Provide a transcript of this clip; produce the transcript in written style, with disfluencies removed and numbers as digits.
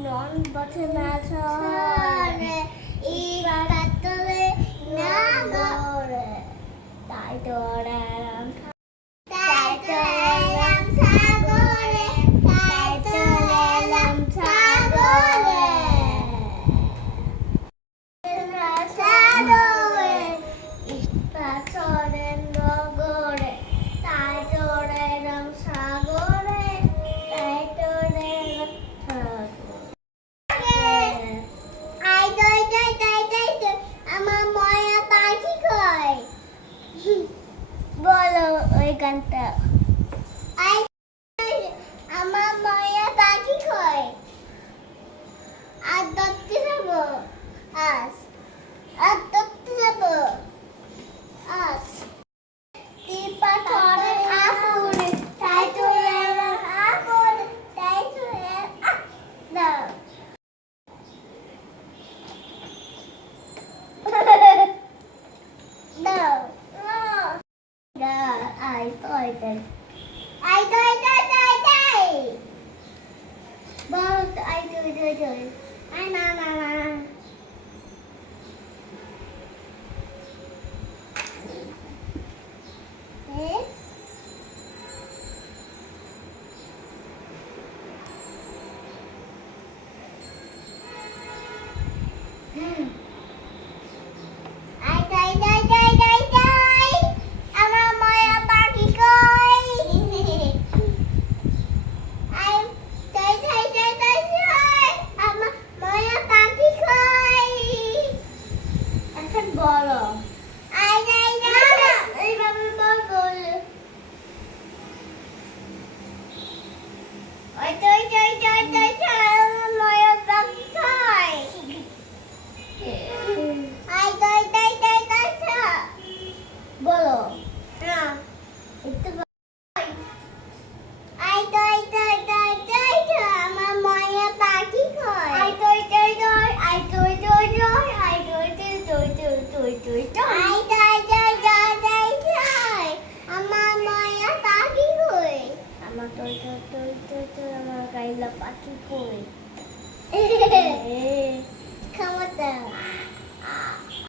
Non bottomare I battole nagore Dai dore Dai dore lam sagore Dai dore lam sagore Sagore Ispatore nagore Dai dore lam sagore Dai dore lam sagore আমার ময়া পাখি কই বলো ওই গানটা আমার ময়া পাখি কই আর ধরতে যাবো আজ আর ধরতে যাবো আজ টিপা ধরে আপুরে তাই চলে আপুরে তাই চলে না No. No. No. I thought it. But I do. Na. Eh? আমার ময়া পাখি কই আমার ময়া পাখি কই এখন বলো এইভাবে বল ওই আমার ময়া পাখি কই বলো না একটু আমার ময়া পাখি কই আমার ময়া পাখি কই আমার আমার কাইলা পাখি কই